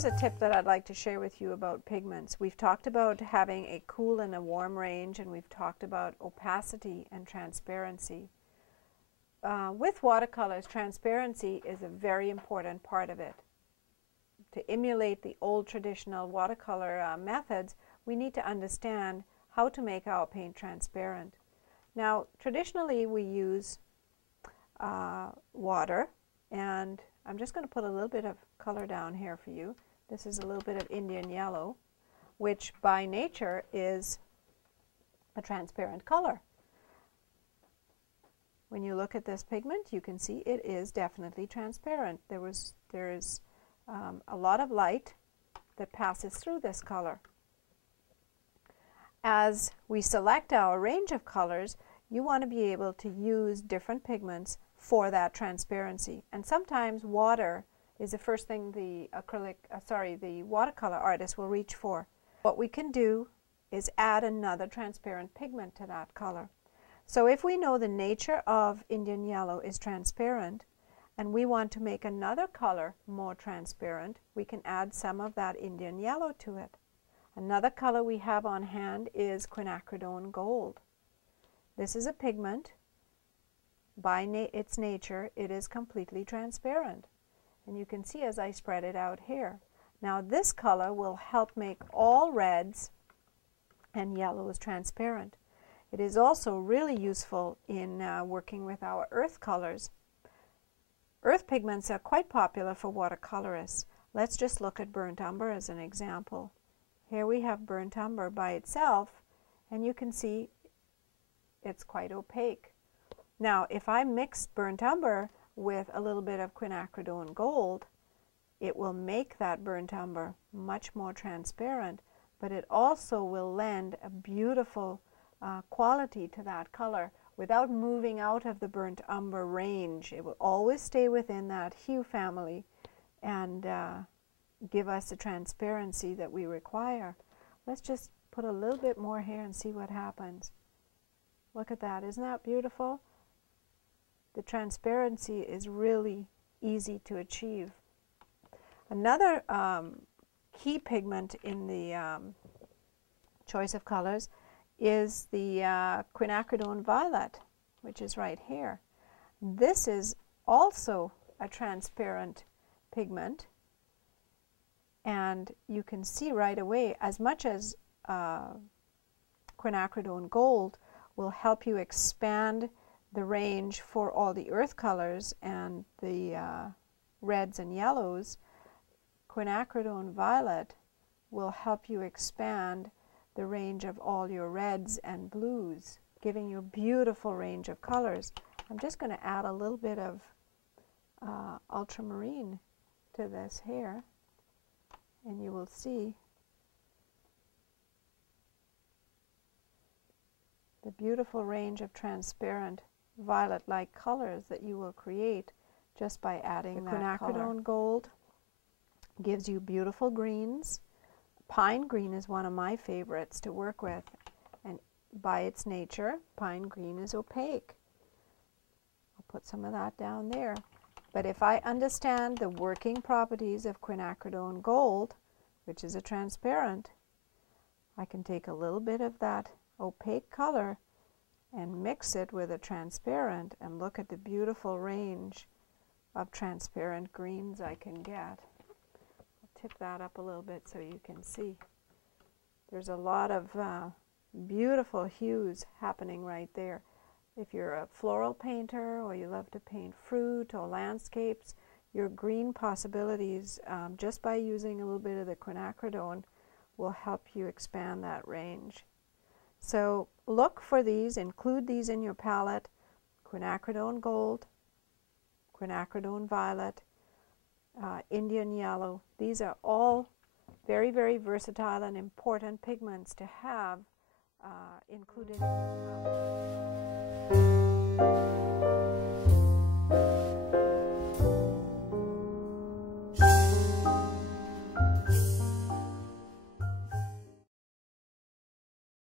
Here's a tip that I'd like to share with you about pigments. We've talked about having a cool and a warm range, and we've talked about opacity and transparency. With watercolors, transparency is a very important part of it. To emulate the old traditional watercolor methods, we need to understand how to make our paint transparent. Now, traditionally we use water, and I'm just going to put a little bit of color down here for you. This is a little bit of Indian yellow, which by nature is a transparent color. When you look at this pigment, you can see it is definitely transparent. There is a lot of light that passes through this color. As we select our range of colors, you want to be able to use different pigments for that transparency. And sometimes water is the first thing the watercolor artist will reach for. What we can do is add another transparent pigment to that color. So if we know the nature of Indian yellow is transparent, and we want to make another color more transparent, we can add some of that Indian yellow to it. Another color we have on hand is quinacridone gold. This is a pigment. By its nature, it is completely transparent. And you can see as I spread it out here. Now this color will help make all reds and yellows transparent. It is also really useful in working with our earth colors. Earth pigments are quite popular for watercolorists. Let's just look at burnt umber as an example. Here we have burnt umber by itself, and you can see it's quite opaque. Now, if I mix burnt umber with a little bit of quinacridone gold, it will make that burnt umber much more transparent, but it also will lend a beautiful quality to that color without moving out of the burnt umber range. It will always stay within that hue family and give us the transparency that we require. Let's just put a little bit more here and see what happens. Look at that. Isn't that beautiful? The transparency is really easy to achieve. Another key pigment in the choice of colors is the quinacridone violet, which is right here. This is also a transparent pigment, and you can see right away, as much as quinacridone gold will help you expand the range for all the earth colors and the reds and yellows, quinacridone violet will help you expand the range of all your reds and blues, giving you a beautiful range of colors. I'm just going to add a little bit of ultramarine to this here, and you will see the beautiful range of transparent violet-like colors that you will create just by adding the quinacridone gold. Gives you beautiful greens. Pine green is one of my favorites to work with, and by its nature, pine green is opaque. I'll put some of that down there. But if I understand the working properties of quinacridone gold, which is a transparent, I can take a little bit of that opaque color and mix it with a transparent, and look at the beautiful range of transparent greens I can get. I'll tip that up a little bit so you can see. There's a lot of beautiful hues happening right there. If you're a floral painter or you love to paint fruit or landscapes, your green possibilities, just by using a little bit of the quinacridone, will help you expand that range. So look for these, include these in your palette: quinacridone gold, quinacridone violet, Indian yellow. These are all very, very versatile and important pigments to have included in your palette.